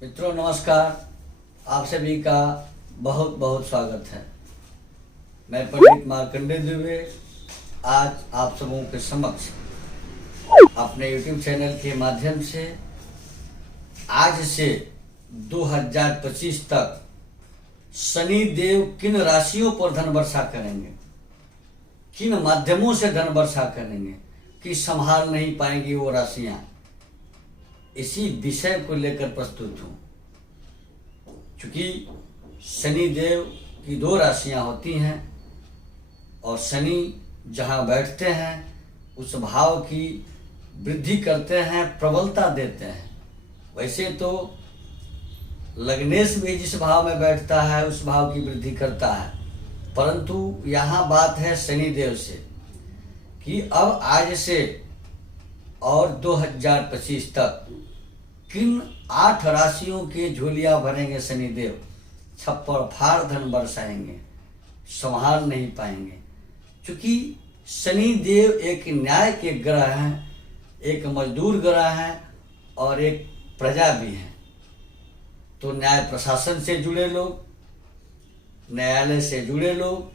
मित्रों नमस्कार। आप सभी का बहुत बहुत स्वागत है। मैं पंडित मार्कंडेय दुबे आज आप सबों के समक्ष अपने YouTube चैनल के माध्यम से आज से 2025 तक शनि देव किन राशियों पर धन वर्षा करेंगे, किन माध्यमों से धन वर्षा करेंगे कि संभाल नहीं पाएंगी वो राशियां, इसी विषय को लेकर प्रस्तुत हूँ। चूंकि शनि देव की 2 राशियां होती हैं और शनि जहाँ बैठते हैं उस भाव की वृद्धि करते हैं, प्रबलता देते हैं। वैसे तो लग्नेश भी जिस भाव में बैठता है उस भाव की वृद्धि करता है, परंतु यहाँ बात है शनि देव से कि अब आज से और 2025 तक किन 8 राशियों के झोलियां भरेंगे शनि देव, छप्पड़ फाड़ धन बरसाएंगे, संभाल नहीं पाएंगे। क्योंकि शनि देव एक न्याय के ग्रह हैं, एक मजदूर ग्रह हैं और एक प्रजा भी हैं। तो न्याय प्रशासन से जुड़े लोग, न्यायालय से जुड़े लोग,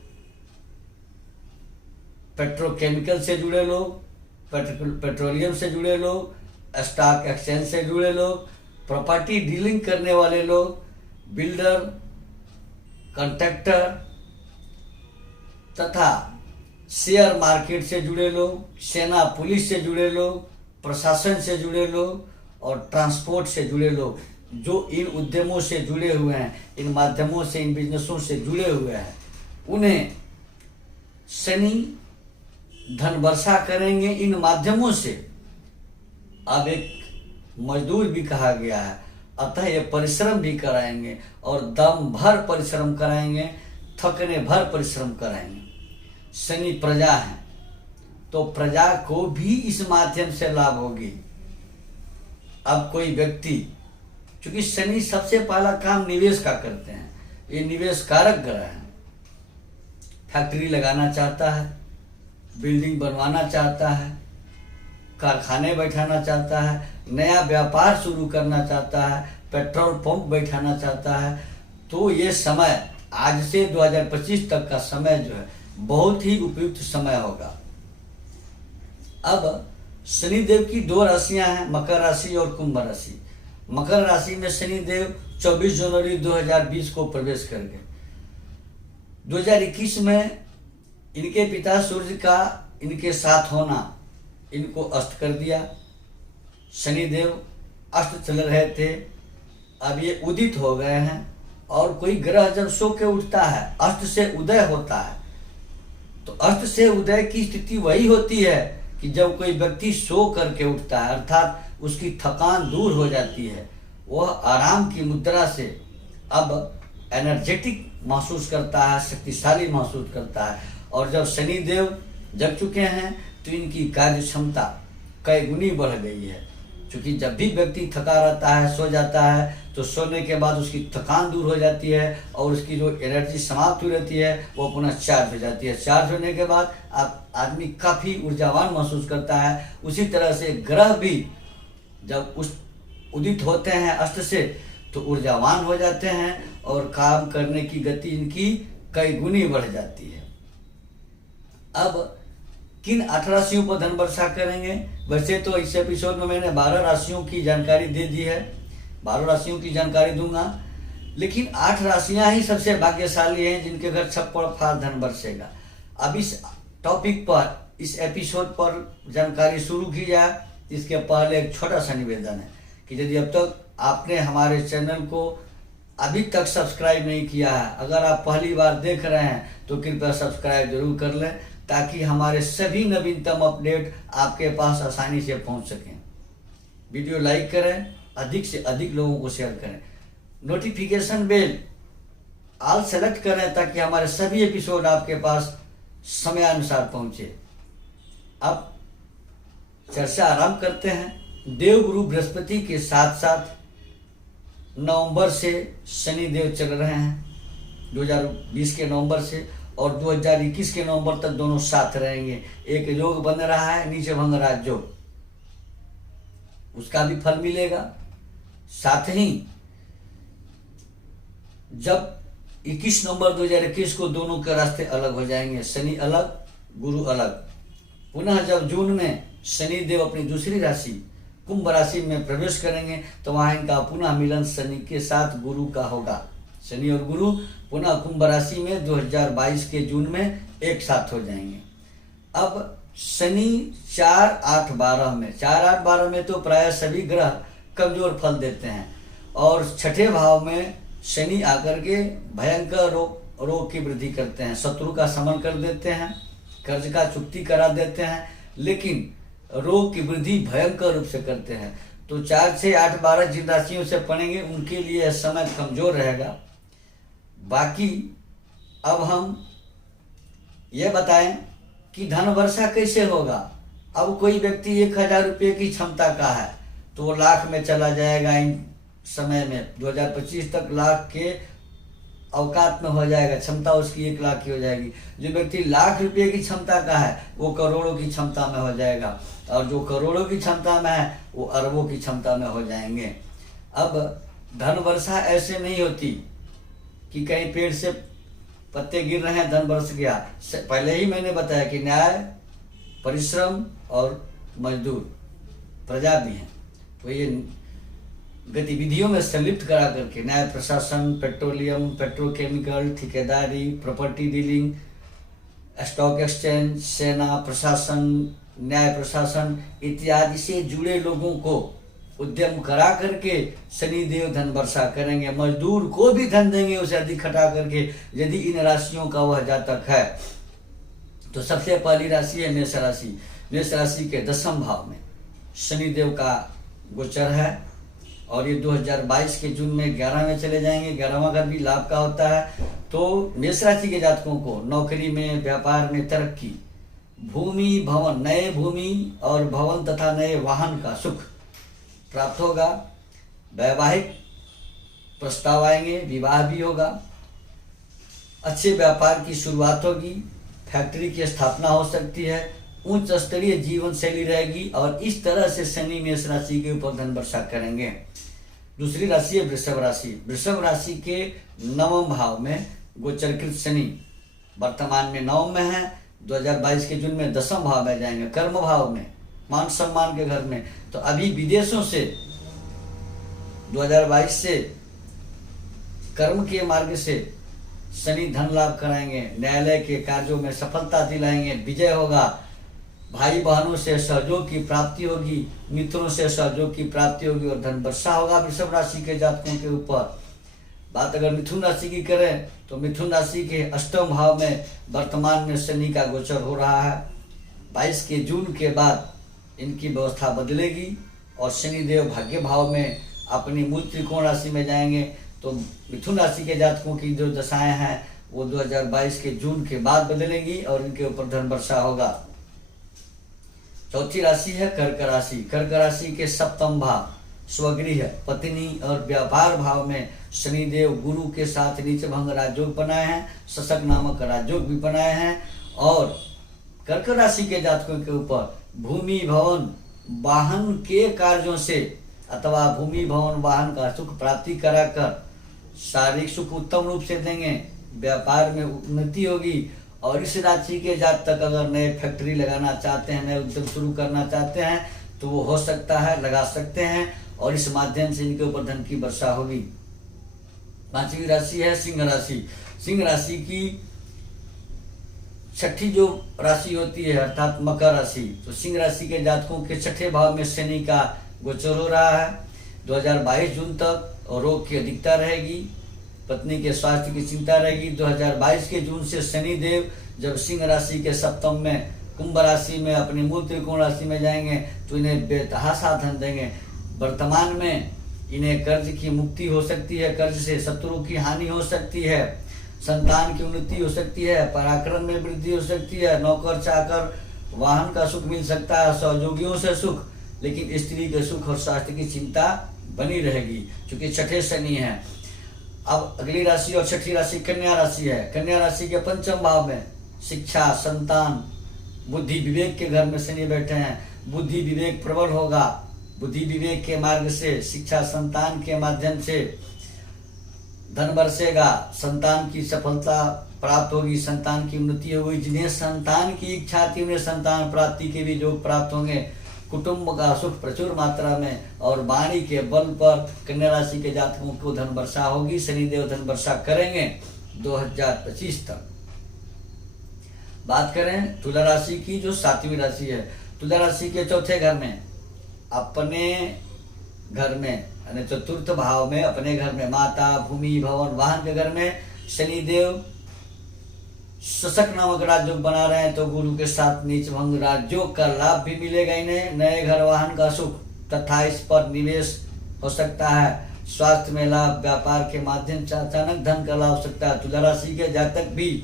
पेट्रोकेमिकल से जुड़े लोग, पेट्रोलियम से जुड़े लोग, स्टॉक एक्सचेंज से जुड़े लोग, प्रॉपर्टी डीलिंग करने वाले लोग, बिल्डर, कॉन्ट्रैक्टर तथा शेयर मार्केट से जुड़े लोग, सेना पुलिस से जुड़े लोग, प्रशासन से जुड़े लोग और ट्रांसपोर्ट से जुड़े लोग, जो इन उद्यमों से जुड़े हुए हैं, इन माध्यमों से, इन बिजनेसों से जुड़े हुए हैं, उन्हें शनि धन वर्षा करेंगे इन माध्यमों से। अब एक मजदूर भी कहा गया है, अतः ये परिश्रम भी कराएंगे और दम भर परिश्रम कराएंगे, थकने भर परिश्रम कराएंगे। शनि प्रजा है तो प्रजा को भी इस माध्यम से लाभ होगी। अब कोई व्यक्ति, क्योंकि शनि सबसे पहला काम निवेश का करते हैं, ये निवेश कारक ग्रह है। फैक्ट्री लगाना चाहता है, बिल्डिंग बनवाना चाहता है, कारखाने बैठाना चाहता है, नया व्यापार शुरू करना चाहता है, पेट्रोल पंप बैठाना चाहता है, तो ये समय आज से 2025 तक का समय जो है बहुत ही उपयुक्त समय होगा। अब शनि देव की 2 राशियां हैं, मकर राशि और कुंभ राशि। मकर राशि में शनि देव 24 जनवरी 2020 को प्रवेश कर गए। 2021 में इनके पिता सूर्य का इनके साथ होना इनको अस्त कर दिया। शनि देव अस्त चल रहे थे, अब ये उदित हो गए हैं। और कोई ग्रह जब सो के उठता है, अस्त से उदय होता है, तो अस्त से उदय की स्थिति वही होती है कि जब कोई व्यक्ति सो करके उठता है, अर्थात उसकी थकान दूर हो जाती है, वह आराम की मुद्रा से अब एनर्जेटिक महसूस करता है, शक्तिशाली महसूस करता है। और जब शनि देव जग चुके हैं तो इनकी कार्य क्षमता कई गुनी बढ़ गई है। क्योंकि जब भी व्यक्ति थका रहता है, सो जाता है, तो सोने के बाद उसकी थकान दूर हो जाती है और उसकी जो एनर्जी समाप्त हुई रहती है वो पुनः चार्ज हो जाती है। चार्ज होने के बाद आदमी काफ़ी ऊर्जावान महसूस करता है। उसी तरह से ग्रह भी जब उदित होते हैं अस्त से तो ऊर्जावान हो जाते हैं और काम करने की गति इनकी कई गुनी बढ़ जाती है। अब किन 8 राशियों पर धन वर्षा करेंगे? वैसे तो इस एपिसोड में मैंने 12 राशियों की जानकारी दे दी है, 12 राशियों की जानकारी दूंगा, लेकिन 8 राशियां ही सबसे भाग्यशाली हैं जिनके घर छप्पड़ फाड़ धन बरसेगा। अब इस टॉपिक पर, इस एपिसोड पर जानकारी शुरू की जाए, इसके पहले एक छोटा सा निवेदन है कि यदि अब तक आपने हमारे चैनल को अभी तक सब्सक्राइब नहीं किया है, अगर आप पहली बार देख रहे हैं तो कृपया सब्सक्राइब जरूर कर लें, ताकि हमारे सभी नवीनतम अपडेट आपके पास आसानी से पहुंच सकें। वीडियो लाइक करें, अधिक से अधिक लोगों को शेयर करें, नोटिफिकेशन बेल ऑल सेलेक्ट करें ताकि हमारे सभी एपिसोड आपके पास समयानुसार पहुंचे। अब चर्चा आरंभ करते हैं। देवगुरु बृहस्पति के साथ साथ नवंबर से शनि देव चल रहे हैं, 2020 के नवंबर से, और 2021 के नवंबर तक दोनों साथ रहेंगे। एक योग बन रहा है नीचे भंग राजयोग, उसका भी फल मिलेगा। साथ ही जब 21 नवंबर 2021 को दोनों के रास्ते अलग हो जाएंगे, शनि अलग गुरु अलग। पुनः जब जून में शनि देव अपनी दूसरी राशि कुंभ राशि में प्रवेश करेंगे तो वहां इनका पुनः मिलन शनि के साथ गुरु का होगा। शनि और गुरु पुनः कुंभ राशि में 2022 के जून में एक साथ हो जाएंगे। अब शनि 4, 8, 12 में 4, 8, 12 में तो प्राय सभी ग्रह कमजोर फल देते हैं और छठे भाव में शनि आकर के भयंकर रोग की वृद्धि करते हैं, शत्रु का समन कर देते हैं, कर्ज का चुकती करा देते हैं, लेकिन रोग की वृद्धि भयंकर रूप से करते हैं। तो 4, 6, 8, 12 जिन राशियों से पढ़ेंगे उनके लिए समय कमजोर रहेगा। बाकी अब हम ये बताएं कि धन वर्षा कैसे होगा। अब कोई व्यक्ति 1000 रुपये की क्षमता का है तो वो लाख में चला जाएगा। इन समय में 2025 तक लाख के औकात में हो जाएगा, क्षमता उसकी 1 लाख की हो जाएगी। जो व्यक्ति लाख रुपये की क्षमता का है वो करोड़ों की क्षमता में हो जाएगा और जो करोड़ों की क्षमता में है वो अरबों की क्षमता में हो जाएंगे। अब धन वर्षा ऐसे नहीं होती कि कहीं पेड़ से पत्ते गिर रहे हैं धन बरस गया। पहले ही मैंने बताया कि न्याय, परिश्रम और मजदूर प्रजा भी हैं, तो ये गतिविधियों में संलिप्त करा करके न्याय प्रशासन, पेट्रोलियम, पेट्रोकेमिकल, ठेकेदारी, प्रॉपर्टी डीलिंग, स्टॉक एक्सचेंज, सेना प्रशासन, न्याय प्रशासन इत्यादि से जुड़े लोगों को उद्यम करा करके शनि देव धन वर्षा करेंगे। मजदूर को भी धन देंगे उसे अधिक खटा करके, यदि इन राशियों का वह जातक है। तो सबसे पहली राशि है मेष राशि। मेष राशि के 10वें भाव में शनि देव का गोचर है और ये 2022 के जून में 11 में चले जाएंगे। 11वां घर भी लाभ का होता है। तो मेष राशि के जातकों को नौकरी में, व्यापार में तरक्की, भूमि भवन, नए भूमि और भवन तथा नए वाहन का सुख प्राप्त होगा। वैवाहिक प्रस्ताव आएंगे, विवाह भी होगा, अच्छे व्यापार की शुरुआत होगी, फैक्ट्री की स्थापना हो सकती है, उच्च स्तरीय जीवन शैली रहेगी और इस तरह से शनि मेष राशि के ऊपर धन वर्षा करेंगे। दूसरी राशि है वृषभ राशि। वृषभ राशि के 9वें भाव में गोचरकृत शनि वर्तमान में 9 में है, 2022 के जून में 10वें भाव में जाएंगे, कर्म भाव में, मान सम्मान के घर में। तो अभी विदेशों से 2022 से कर्म के मार्ग से शनि धन लाभ कराएंगे, न्यायालय के कार्यों में सफलता दिलाएंगे, विजय होगा, भाई बहनों से सहयोग की प्राप्ति होगी, मित्रों से सहयोग की प्राप्ति होगी और धन वर्षा होगा वृषभ राशि के जातकों के ऊपर। बात अगर मिथुन राशि की करें तो मिथुन राशि के 8वें भाव में वर्तमान में शनि का गोचर हो रहा है। 22 के जून के बाद इनकी व्यवस्था बदलेगी और शनि देव भाग्य भाव में अपनी मूल त्रिकोण राशि में जाएंगे। तो मिथुन राशि के जातकों की जो दशाएं हैं वो 2022 के जून के बाद बदलेंगी और इनके ऊपर धन वर्षा होगा। चौथी राशि है कर्क राशि। कर्क राशि के 7वें भाव स्वगृह, पत्नी और व्यापार भाव में शनि देव गुरु के साथ नीच भंग राजयोग बनाए हैं, शशक नामक राजयोग भी बनाए हैं और कर्क राशि के जातकों के ऊपर भूमि भवन वाहन के कार्यों से अथवा भूमि भवन वाहन का सुख प्राप्ति कराकर शारीरिक सुख उत्तम रूप से देंगे, व्यापार में उन्नति होगी। और इस राशि के जातक अगर नए फैक्ट्री लगाना चाहते हैं, नए उद्यम शुरू करना चाहते हैं तो वो हो सकता है, लगा सकते हैं और इस माध्यम से इनके ऊपर धन की वर्षा होगी। 5वीं राशि है सिंह राशि। सिंह राशि की 6ठी जो राशि होती है अर्थात मकर राशि। तो सिंह राशि के जातकों के 6ठे भाव में शनि का गोचर हो रहा है। 2022 जून तक रोग की अधिकता रहेगी, पत्नी के स्वास्थ्य की चिंता रहेगी। 2022 के जून से शनि देव जब सिंह राशि के 7वें में कुंभ राशि में अपनी मूल त्रिकोण राशि में जाएंगे तो इन्हें बेतहाशा धन देंगे। वर्तमान में इन्हें कर्ज की मुक्ति हो सकती है, कर्ज से शत्रु की हानि हो सकती है, संतान की उन्नति हो सकती है, पराक्रम में वृद्धि हो सकती है, नौकर चाकर वाहन का सुख मिल सकता है, सहयोगियों से सुख, लेकिन स्त्री के सुख और स्वास्थ्य की चिंता बनी रहेगी क्योंकि 6ठे शनि है। अब अगली राशि और 6ठी राशि कन्या राशि है। कन्या राशि के 5वें भाव में शिक्षा, संतान, बुद्धि विवेक के घर में शनि बैठे हैं। बुद्धि विवेक प्रबल होगा, बुद्धि विवेक के मार्ग से शिक्षा संतान के माध्यम से धन बरसेगा, संतान की सफलता प्राप्त होगी, संतान की उन्नति होगी। जिन्हें संतान की इच्छा थी उन्हें संतान प्राप्ति के भी योग प्राप्त होंगे। कुटुंब का सुख प्रचुर मात्रा में, और वाणी के बल पर कन्या राशि के जातकों को धन वर्षा होगी। शनिदेव धन वर्षा करेंगे 2025 तक। बात करें तुला राशि की, जो 7वीं राशि है। तुला राशि के चौथे घर में, अपने घर में यानी चतुर्थ भाव में, अपने घर में माता, भूमि, भवन, वाहन के घर में शनिदेव शशक नामक राजयोग बना रहे हैं, तो गुरु के साथ नीच भंग राजयोग का लाभ भी मिलेगा इन्हें। नए घर वाहन का सुख तथा इस पर निवेश हो सकता है। स्वास्थ्य में लाभ, व्यापार के माध्यम से अचानक धन का लाभ हो सकता है। तुला राशि के जातक भी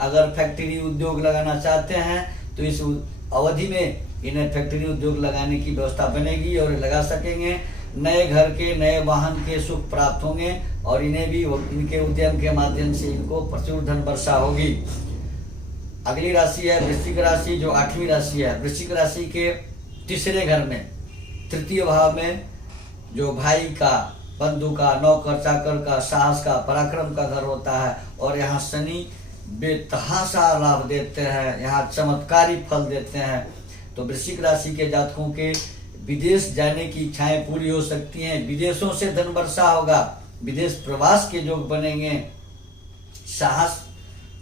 अगर फैक्ट्री उद्योग लगाना चाहते हैं तो इस अवधि में इन्हें फैक्ट्री उद्योग लगाने की व्यवस्था बनेगी और लगा सकेंगे। नए घर के, नए वाहन के सुख प्राप्त होंगे और इन्हें भी इनके उद्यम के माध्यम से इनको प्रचुर धन वर्षा होगी। अगली राशि है वृश्चिक राशि, जो 8वीं राशि है। वृश्चिक राशि के तीसरे घर में, तृतीय भाव में, जो भाई का, बंधु का, नौकर चाकर का, साहस का, पराक्रम का घर होता है। और यहाँ शनि बेतहाशा लाभ देते हैं, यहाँ चमत्कारी फल देते हैं। तो वृश्चिक राशि के जातकों के विदेश जाने की इच्छाएं पूरी हो सकती हैं। विदेशों से धन वर्षा होगा, विदेश प्रवास के योग बनेंगे। साहस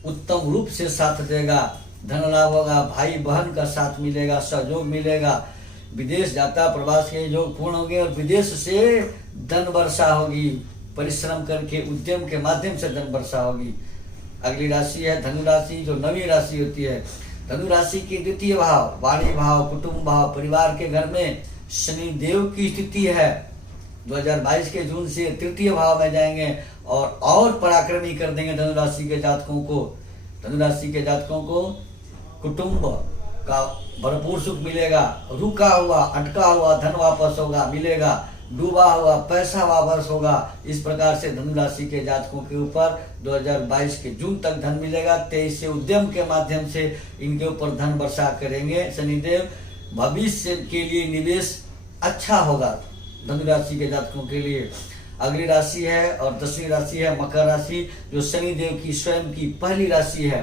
उत्तम रूप से साथ देगा, धन लाभ होगा, भाई बहन का साथ मिलेगा, सहयोग मिलेगा। विदेश यात्रा प्रवास के योग पूर्ण होंगे और विदेश से धन वर्षा होगी। परिश्रम करके उद्यम के माध्यम से धन वर्षा होगी। अगली राशि है धनु राशि, जो 9वीं राशि होती है। धनु राशि के द्वितीय भाव, वाणी भाव, कुटुंब भाव, परिवार के घर में शनि देव की स्थिति है। 2022 के जून से तृतीय भाव में जाएंगे और पराक्रमी कर देंगे धनु राशि के जातकों को। धनु राशि के जातकों को कुटुंब का भरपूर सुख मिलेगा। रुका हुआ, अटका हुआ धन वापस होगा, मिलेगा। डूबा हुआ पैसा वापस होगा। इस प्रकार से धनु राशि के जातकों के ऊपर 2022 के जून तक धन मिलेगा। 23 से उद्यम के माध्यम से इनके ऊपर धन वर्षा करेंगे शनिदेव। भविष्य के लिए निवेश अच्छा होगा धनु राशि के जातकों के लिए। अगली राशि है और 10वीं राशि है मकर राशि, जो शनिदेव की स्वयं की पहली राशि है।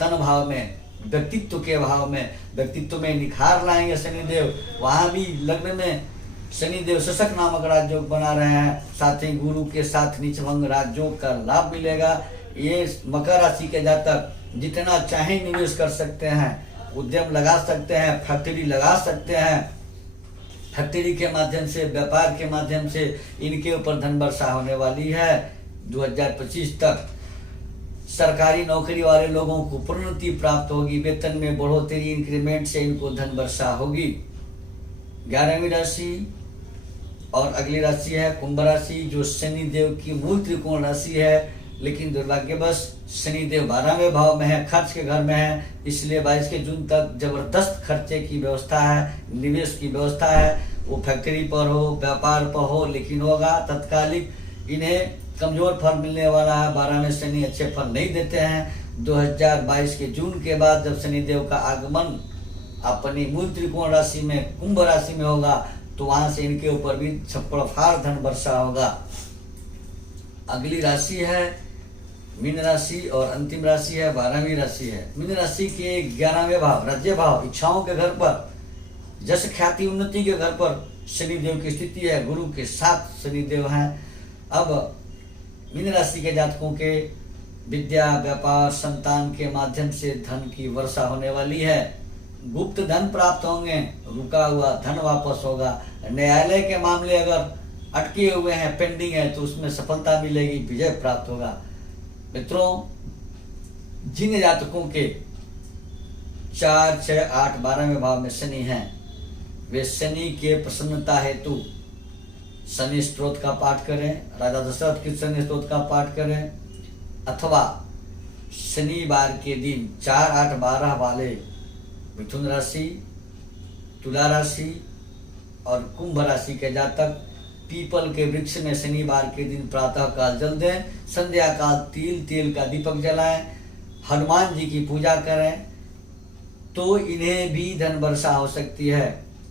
तन भाव में, व्यक्तित्व के भाव में, व्यक्तित्व में निखार लाएंगे शनिदेव। वहां भी लग्न में शनिदेव शशक नामक राजयोग बना रहे हैं। साथ ही गुरु के साथ नीचभंग राजयोग का लाभ मिलेगा। ये मकर राशि के जातक जितना चाहे निवेश कर सकते हैं, उद्यम लगा सकते हैं, फैक्ट्री लगा सकते हैं। फैक्ट्री के माध्यम से, व्यापार के माध्यम से इनके ऊपर धन वर्षा होने वाली है 2025 तक। सरकारी नौकरी वाले लोगों को प्रोन्नति प्राप्त होगी, वेतन में बढ़ोतरी, इंक्रीमेंट से इनको धन वर्षा होगी। 11वीं राशि और अगली राशि है कुंभ राशि, जो शनिदेव की मूल त्रिकोण राशि है। लेकिन दुर्भाग्यवश शनिदेव 12वें भाव में है, खर्च के घर में है। इसलिए 22 के जून तक जबरदस्त खर्चे की व्यवस्था है, निवेश की व्यवस्था है। वो फैक्ट्री पर हो, व्यापार पर हो, लेकिन होगा तत्कालिक। इन्हें कमजोर फल मिलने वाला है। 12 में शनि अच्छे फल नहीं देते हैं। 2022 के जून के बाद जब शनिदेव का आगमन अपनी मूल त्रिकोण राशि में, कुंभ राशि में होगा, तो वहां से इनके ऊपर भी छप्पड़फाड़ धन वर्षा होगा। अगली राशि है मीन राशि और अंतिम राशि है 12वीं राशि है। मीन राशि के 11वें भाव, राज्य भाव, इच्छाओं के घर पर, जस ख्याति उन्नति के घर पर शनिदेव की स्थिति है। गुरु के साथ शनिदेव हैं। अब मीन राशि के जातकों के विद्या, व्यापार, संतान के माध्यम से धन की वर्षा होने वाली है। गुप्त धन प्राप्त होंगे, रुका हुआ धन वापस होगा। न्यायालय के मामले अगर अटके हुए हैं, पेंडिंग है, तो उसमें सफलता मिलेगी, विजय प्राप्त होगा। मित्रों, जिन जातकों के 4, 6, 8, 12वें भाव में शनि हैं, वे शनि के प्रसन्नता हेतु शनि स्तोत्र का पाठ करें, राजा दशरथ के शनि स्तोत्र का पाठ करें, अथवा शनिवार के दिन 4, 8, 12 वाले मिथुन राशि, तुला राशि और कुंभ राशि के जातक पीपल के वृक्ष में शनिवार के दिन प्रातः काल जल दें, संध्या काल तेल का दीपक जलाएं, हनुमान जी की पूजा करें, तो इन्हें भी धन वर्षा हो सकती है।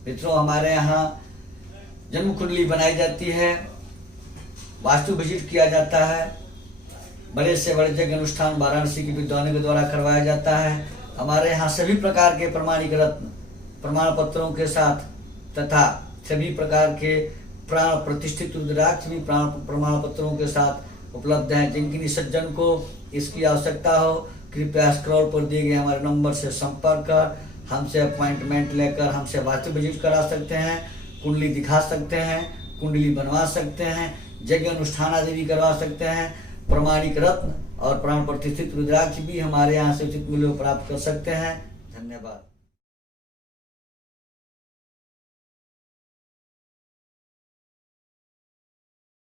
मित्रों, हमारे यहाँ जन्म कुंडली बनाई जाती है वास्तु विजिट किया जाता है। बड़े से बड़े यज्ञ अनुष्ठान वाराणसी के विद्वानों के द्वारा करवाया जाता है। हमारे यहाँ सभी प्रकार के प्रमाणिक रत्न प्रमाण पत्रों के साथ तथा सभी प्रकार के प्राण प्रतिष्ठित रुद्राक्ष भी प्रमाण पत्रों के साथ उपलब्ध हैं। जिनकी सज्जन को इसकी आवश्यकता हो, कृपया स्क्रॉल पर दिए गए हमारे नंबर से संपर्क कर हमसे अपॉइंटमेंट लेकर हमसे वास्तु विजिट करा सकते हैं, कुंडली दिखा सकते हैं, कुंडली बनवा सकते हैं, यज्ञ अनुष्ठान आदि भी करवा सकते हैं। प्रमाणिक रत्न और प्राण प्रतिष्ठित रुद्राक्ष भी हमारे यहाँ से उचित मूल्य प्राप्त कर सकते हैं। धन्यवाद।